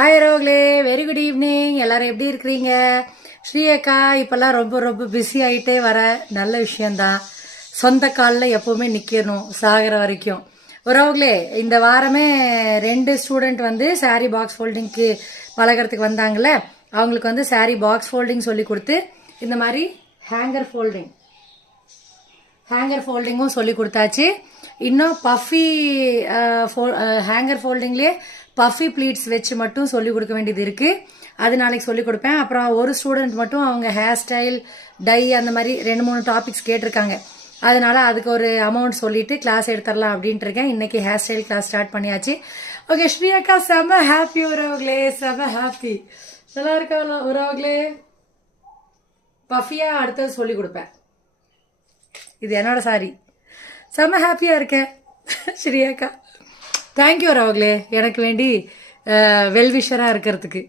Hi ரோக்லே, very good evening. எல்லாரும் எப்படி இருக்கிறீங்க? ஸ்ரீ அக்கா இப்பெல்லாம் ரொம்ப ரொம்ப பிஸி ஆகிட்டே வர நல்ல விஷயம்தான். சொந்த காலில் எப்பவுமே நிற்கணும் சாகிற வரைக்கும். ரோக்லே, இந்த வாரமே 2 ஸ்டூடெண்ட் வந்து சாரீ பாக்ஸ் ஃபோல்டிங்க்கு பழகிறதுக்கு வந்தாங்கல்ல, அவங்களுக்கு வந்து சாரீ பாக்ஸ் ஃபோல்டிங் சொல்லி கொடுத்து இந்த மாதிரி ஹேங்கர் ஃபோல்டிங்கும் சொல்லி கொடுத்தாச்சு. இன்னும் பஃபி ஹேங்கர் ஃபோல்டிங்லேயே பஃபி ப்ளீட்ஸ் வச்சு மட்டும் சொல்லி கொடுக்க வேண்டியது இருக்குது. அது நாளைக்கு சொல்லி கொடுப்பேன். அப்புறம் ஒரு ஸ்டூடெண்ட் மட்டும் அவங்க ஹேர் ஸ்டைல், டை அந்த மாதிரி 2-3 டாபிக்ஸ் கேட்டிருக்காங்க. அதனால அதுக்கு ஒரு அமௌண்ட் சொல்லிட்டு கிளாஸ் எடுத்துடலாம் அப்படின்ட்டு இருக்கேன். இன்னைக்கு ஹேர் ஸ்டைல் கிளாஸ் ஸ்டார்ட் பண்ணியாச்சு. ஓகே ஸ்ரீ அக்கா, செம ஹாப்பி உறவுகளே, செம ஹாப்பி. நல்லா இருக்கா உறவுகளே? பஃபியா அடுத்தது சொல்லி கொடுப்பேன். இது என்னோட சாரி. செம ஹாப்பியா இருக்கேன் ஸ்ரீ அக்கா. தேங்க்யூ ராவங்களே, எனக்கு வேண்டி வெல்விஷரா இருக்கிறதுக்கு.